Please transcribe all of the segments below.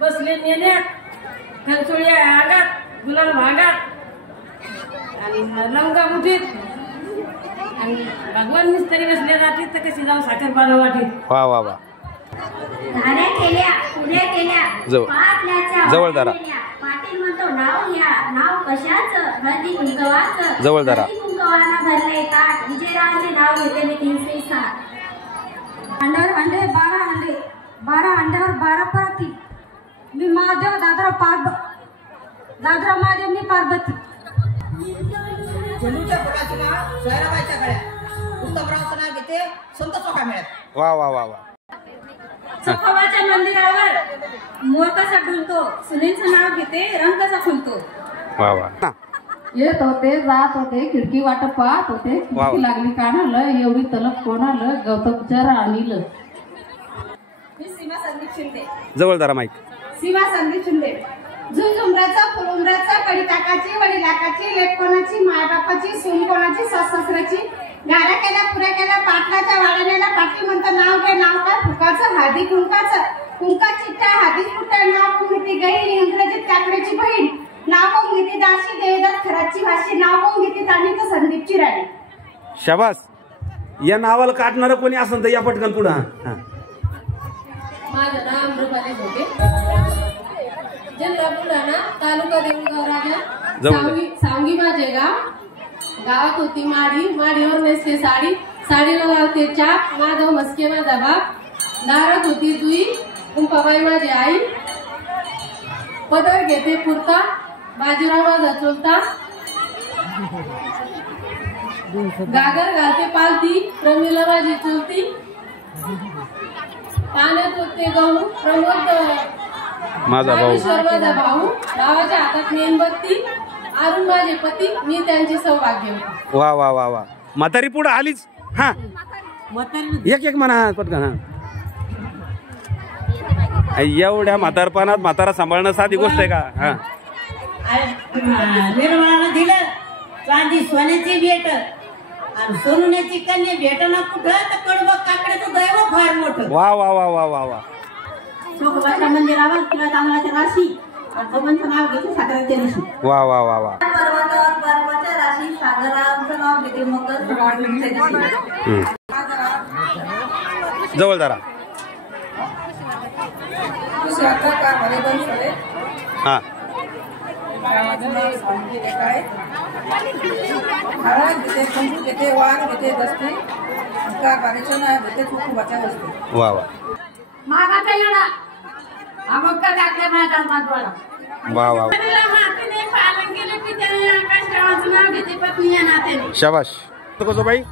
बसले नेण्यात खरचुळी आगात गुलाल भागात आणि लवंगा मुठीत आणि भगवान मिस्त्री बसले जाते तर कशी जाऊ साखर पाला वाटी. वा वा वा. धाऱ्या केल्या पुढे केल्या जवळ धरा. पाटील म्हणतो नाव घ्या नाव कशाचं हळदी कुंकवाचं. जवळ धरा. कुंकवाना भरले ताट विजयरावांचे नाव घेतले मी 307. अंड्यावर अंडे 12 अंडे 12 अंड्यावर 12 पाती. मी महादेव दादराव महादेव मी पार्वती. झेंडूच्या फुलाचं नाव सोयराबाईच्या गळ्यात. उत्तमरावचं नाव घेते संत चोखा मिळत. वा वा वा वा. चोखाबाच्या मंदिरावर मोर कसा डुलतो सुनीलचं नाव घेते रंग कसा फुलतो. वा वा. येत होते जात होते खिडकी वाट पाहत होते खिडकी लागली कानाला एवढी तलप कोणाला गौतमच्या राणीला. मी सीमा संदीप शिंदे. जवळ धरा माईक. सीमा संदीप शिंदे. झुंझुमराचं फुलुमराचं कडिताकाची वडिलाकाची लेक कोणाची मायबापाची सून कोणाची सासऱ्याची. गाड्या केल्या पुऱ्या केल्या पाटलाच्या वाड्याला पाटील म्हणतं नाव घे नाव काय फुकाचं हळदी कुंकाचं. कुंका चिट्टा हळदी कुट्टा नाव कुंगती गई इंग्रजीत काकड्याची बहीण. नाव कुंगती दाशी देवदास खराची भाषी. नाव कुंगती तानी तर संदीपची राणी. शाबास. या नावाला काटणार कोणी असेल तर या पटकन पुढं. माझं नाव रुपाली भोगे. जिल्हा बुलढाणा तालुका देऊळगाव राजा. सांगी माझे गाव. गावात होती माडी माडीवर नेसते साडी. साडीला लावते चाप माधव मस्के माझा बाप. दारात होती जुई कुंपाबाई माझी आई. पदर घेते पुरता बाजीराव माझा चुलता. गागर घालते पालती प्रमिला माझी चुलती. पाण्यात होते गहू प्रमोद माझा भाऊ. माझा भाऊ. भावाच्या हातात मेणबत्ती अरुण माझे पती. मी त्यांचे सौभाग्य. वा वा वा वा. म्हातारी पुढे आलीच. हा एक एक म्हणा पटकन. एवढ्या म्हातारपणात म्हातारा सांभाळणं साधी गोष्ट आहे का. हा निर्मळानं दिलं चांदी सोन्याची भेट आणि सोनुण्याची कन्या भेटना कुठं तर कडबं काकड्याचं दैव फार मोठं. वा वा वा वा वा वा. चोखोबाच्या मंदिरावर तुला तांदळाच्या राशी आजोबांचं नाव घेते साखरेच्या दिवशी. वा वा वा वा. पर्वतावर पर्वताच्या राशी सागराचं नाव घेते मकर जवळ धरा. हा वा वा. मागाचा येणा अमक्का टाकल्या माझ्या माधवाला. वा वा. मातीने पालन केले की त्याने आकाशरावांचं नाव घेते पत्नी या नात्याने. शाबाश. कसं बाई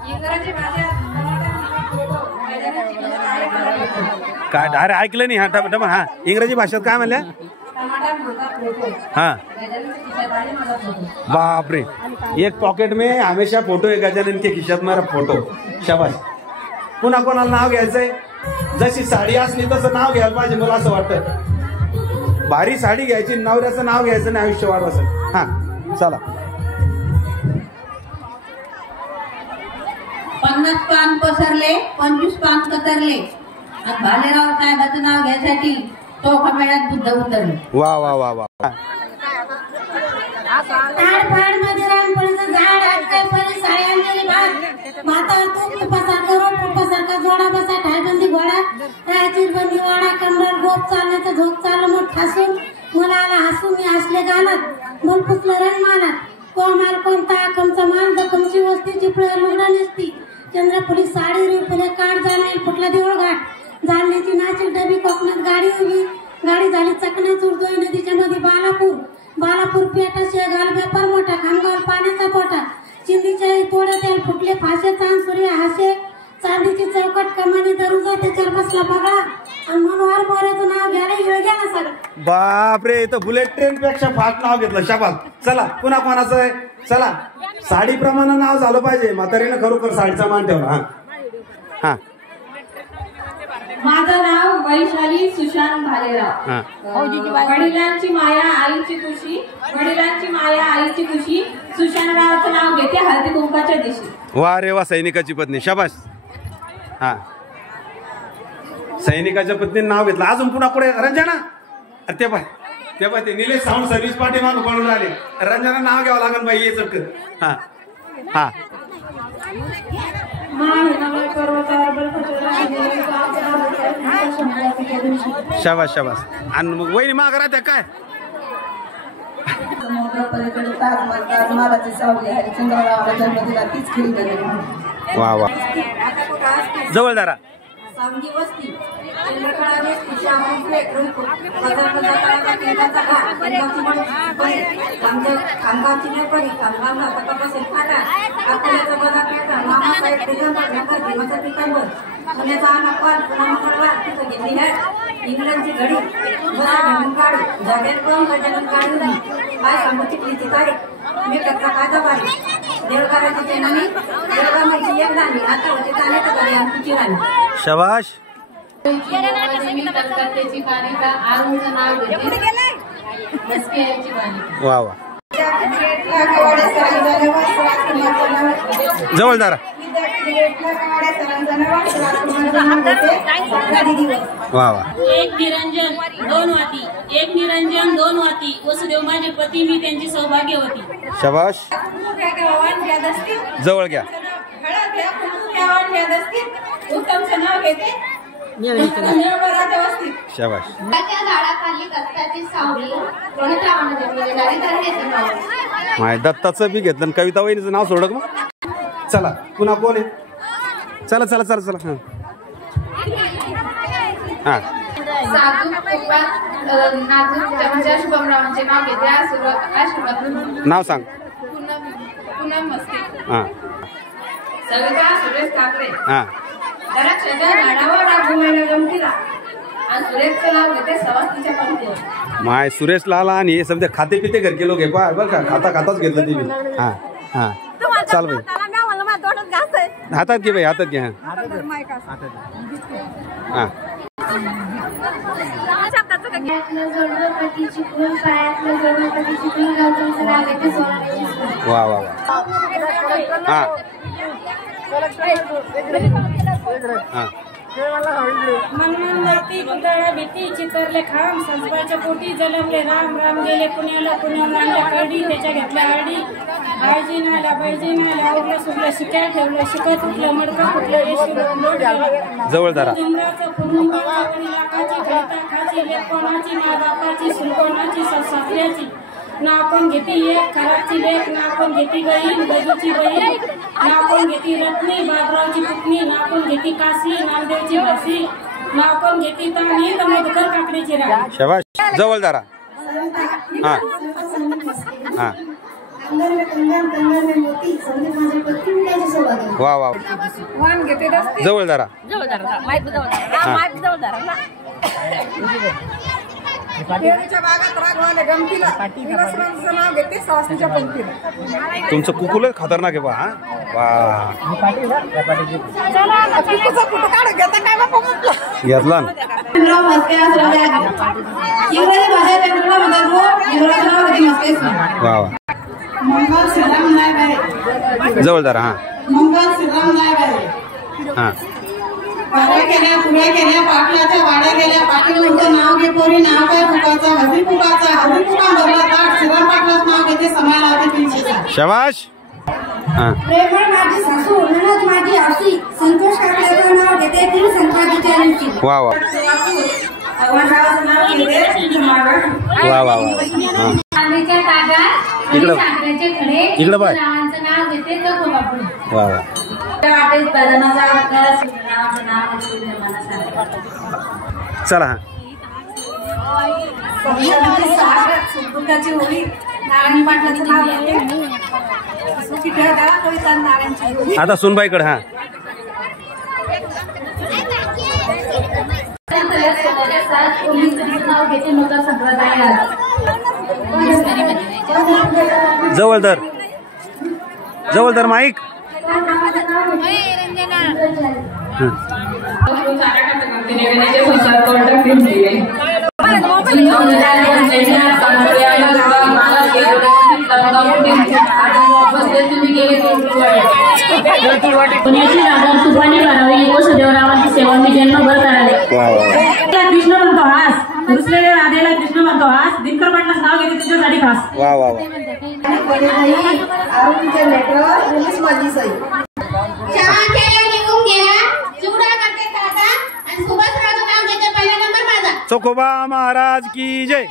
काय अरे ऐकलं नाही. हा डबा. हा इंग्रजी भाषेत काय म्हणल्या. हाँ बापरे. एक पॉकेट में हमेशा फोटो है गजानन के खिशात मेरा फोटो. शाबाश. पुन्हा कोणाला नाव घ्यायचंय. जशी साडी असली तसं नाव घ्यायला पाहिजे मला असं वाटतं. भारी साडी घ्यायची नवऱ्याचं नाव घ्यायचं नाही आयुष्य वाढवायचं. हा चला. 50 पान पसरले 25 पान कतरले. भालेराव साहेबाचं नाव घ्यायसाठी चोखा मेळ्यात बुद्ध उतरले. वा वा वा वा. ताडफाड मध्ये रामफळाचं झाड आजकाल परी साडी आणलेली भात. माता तूप तुपासारखा रोड तुपासारखा जोडा बसा ठायबंदी घोडा. रायचीर बंदी वाडा कंबर गोप चालण्याचा झोप चाललं मोठ ठासून. मुलाला हसू मी हसले गालात बोल पुसलं रणमानात. कोमाल कोणता आकमचा मान जखमची वस्ती चिपळ्या लुगडा नसती. चंद्रपुरी साडी रुपये काठ जाणे फुटला देऊळ घाट. जालन्याची नाशिक डबी कोकणात गाडी उभी. गाडी झाली चकना चुरतोय नदीच्या मध्ये बालापूर पेटा शेगाल व्यापार मोठा खामगाव पाण्याचा तोटा. चिंदीच्या तोड्या त्याला फुटले फाशे चांद सूर्य हासे. चांदीची चौकट कमानी दरुजा त्याच्यावर बसला बघा. आणि मनोहर मोऱ्याचं नाव घ्यायला येळ गेला सगळं. बापरे. तर बुलेट ट्रेन पेक्षा फास्ट नाव घेतलं. शाबास. चला पुन्हा कोणाचं आहे. चला साडी प्रमाणे नाव झालं पाहिजे. म्हातारीनं खरोखर साडीचा मान ठेवला. हा हा. माझं नाव वैशाली सुशांत भालेराव. वडिलांची माया आईची खुशी. वडिलांची माया आईची खुशी. सुशांतरावचं नाव घेते हळदी कुंकाच्या दिवशी. वा रे वा. सैनिकाची पत्नी. शाबास. हा सैनिकाच्या पत्नीने नाव घेतलं. अजून पुन्हा पुढे रंजना. ते पाय ते निलेश साऊंड सर्व्हिस पाठी मागून पळून आले. रंजना नाव घ्यावं लागेल बाई. ये चटकन. हा हा शाबास शाबास. आणि मग वहिनी माग राहत्या काय. वा वा. जवळदारा इंग्लंडची घडी काढू जागेत पण गजानन काढून काय सांगू चिखलीची तारीख मी कच्चा कायदा पाहिजे देवकाराची चेनानी देवगामाची एक राणी आता होते ताने तर कधी आमची राणी. शाबाश. कलकत्त्याची बालिका आरुणचं नाव घेते मस्के यांची बालिका. वा वा. जवळदारा वा वा. एक निरंजन दोन वाती वसुदेव माझे पती मी त्यांची सौभाग्यवती. शाबाश. जवळ घ्या. नाव घेते शाबाश. झाडाखाली कष्टाची सावली कोणत्या माय दत्ताचं बी घेतलं आणि कविता वहिनीचं नाव सोडक मग. चला पुन्हा कोण आहे. चला चला चला चला. हा साधू नाजूक शुभमरावांचे नाव घेते. आशीर्वाद नाव सांग. पूनम मस्के. हा सविता सुरेश ठाकरे. हा दराक्षाच्या झाडावर राघुमायला गमतीला आणि सुरेशचं नाव घेते सवासनीच्या पंक्तीवर. माय सुरेश लाला आणि हे समजा खाते पिते घर के लोक आहे पा बरं का. खाताच घेतलं ती. हा हा चाल बाई. हातात घे बाई हातात घे. हा हा वा वा वा. हा हा मनमंदती पुतळा भीती चितरले खांब संस्पाच्या पोटी जलमले राम राम गेले पुण्याला पुण्याहून आणल्या करडी त्याच्या घेतल्या हरडी बायजी नाल्या आवडलं सुटलं शिक्या ठेवलं शिकत उठलं मडकं फुटलं जवळदारा जुमराचं फुरून लाखाची घाता खाची लेकोणाची नादापाची सुलकोणाची सासऱ्याची नाकोण घेती एक खराची लेक नाकोण घेती बहीण गजूची बहीण नाकोण घेती रत्नी बाबरावची पुतणी नाकोण घेती काशी नामदेवची बसी नाकोण घेती ताणी मधुकर काकडीची राणी. शाबाश. जवळदारा. हा हा वा वा. जवळदारा. तुमचं कुकुल खतरनाक आहे बा. वा घेतला वा वा. जवळदार. हा हा वाड्या केल्या पुढ्या केल्या पाटलाच्या वाड्या गेल्या पाटील म्हणतो नाव घे पोरी नाव काय फुकाचा हवी फुकाचा हवी फुका भरला ताट श्रीराम पाटलाच नाव घेते समय लावते पिंचीचा. शाबाश. हा प्रेमळ माझी सासू ननद माझी आशी संतोष काकड्याचं नाव घेते तीन संताजीच्या ऋषी. वा वा भगवानरावाचं नाव घेते वा वा वा. चांदीच्या तागात इकडं साखरेचे खडे इकडं बाय. नावांचं नाव घेते गप्प बापू. वा वा. वाटेत बदनाचा आकाश नावाचं नाव घेते मनासारखं. चला. हा सुटबुटाची होळी नारायण पाटलाचं नाव घेते सुखी ठेवता कविता नारायणची होळी. आता सुनबाईकडे. हा नाव घेते मकर संप्रदायात. जवळदार. जवळदार माईक. पुण्याची राजा सुपाणी करावी वसुदेवरावांची सेवा मी जन्मभर करावे. राधेला कृष्ण म्हणतो आज दिनकर पाटलाच नाव घेते तुमच्यासाठी खास. वा वा वा. चोखोबा महाराज की जय.